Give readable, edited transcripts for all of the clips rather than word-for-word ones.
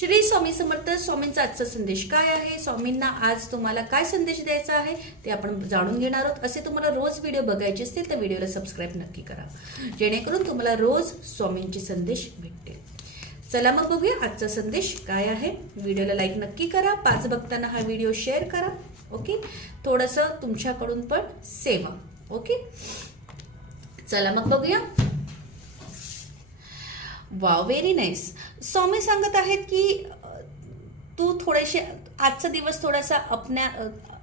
श्री स्वामी समर्थ. स्वामींचा आजचा संदेश काय आहे, स्वामींना आज तुम्हाला काय संदेश द्यायचा आहे ते आपण जाणून घेणार आहोत. असे तुम्हाला रोज व्हिडिओ बघायचे असतील तर व्हिडिओला सबस्क्राईब नक्की करा, जेणेकरून तुम्हाला रोज स्वामींचे संदेश भेटतील. चला मग बघूया आजचा संदेश काय आहे. व्हिडिओला लाईक नक्की करा, 5 भक्तांना हा व्हिडिओ शेअर करा. ओके, थोडंसं तुमच्याकडून पण सेवा. ओके, चला मग बघूया. Wow, very nice. स्वामी सांगत आहेत की तू थोडेसे आजचा दिवस थोडासा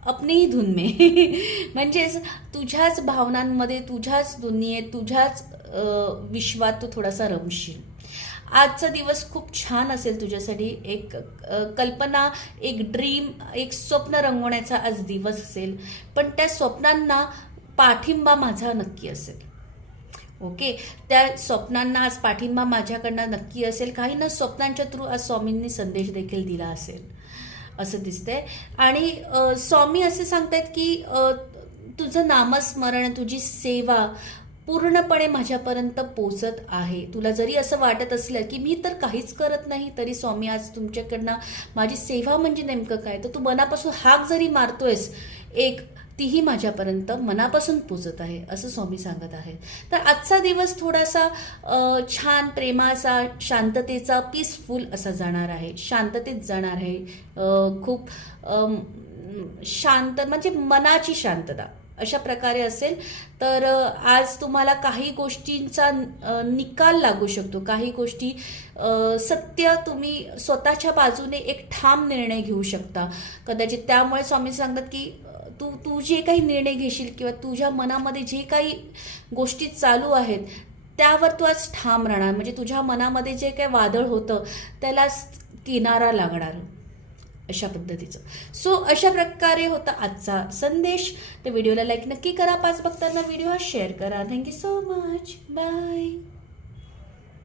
अपने ही धुन में म्हणजेच तुझ्याच भावनांमध्ये, तुझ्याच दुनियेत, तुझ्याच विश्वात तू थोडासा रमशील. आजचा दिवस खूप छान असेल तुझ्यासाठी. एक कल्पना, एक ड्रीम, एक स्वप्न रंगवण्याचा आज दिवस असेल. पण त्या स्वप्नांना पाठिंबा माझा नक्की असेल. ओके, त्या स्वप्नांना आज पाठिंबा माझ्याकडनं नक्की असेल. काही ना स्वप्नांच्या थ्रू आज स्वामींनी संदेश देखील दिला असेल असं दिसतंय. आणि स्वामी असे सांगतायत की तुझं नामस्मरण, तुझी सेवा पूर्णपणे माझ्यापर्यंत पोचत आहे. तुला जरी असं वाटत असलं की मी तर काहीच करत नाही, तरी स्वामी आज तुमच्याकडनं माझी सेवा म्हणजे नेमकं काय, तर तू मनापासून हाक जरी मारतोयस एक, तीही माझ्यापर्यंत मनापासून पोचत आहे असं स्वामी सांगत आहेत. तर आजचा दिवस थोडासा छान, प्रेमाचा, शांततेचा, पीसफुल असा जाणार आहे. शांततेत जाणार आहे. खूप शांत म्हणजे मनाची शांतता अशा प्रकारे असेल. तर आज तुम्हाला काही गोष्टींचा निकाल लागू शकतो. काही गोष्टी सत्य तुम्ही स्वतःच्या बाजूने एक ठाम निर्णय घेऊ शकता कदाचित. त्यामुळे स्वामी सांगतात की तू जे काही निर्णय घेशील किंवा तुझ्या मनामध्ये जे काही गोष्टी चालू आहेत त्यावर तू आज ठाम राहणार. म्हणजे तुझ्या मनामध्ये जे काही वादळ होतं त्याला किनारा लागणार अशा पद्धतीचं. सो अशा प्रकारे होता आजचा संदेश. तर व्हिडिओला लाईक नक्की करा, 5 भक्तांना व्हिडिओ शेअर करा. Thank you so much. बाय.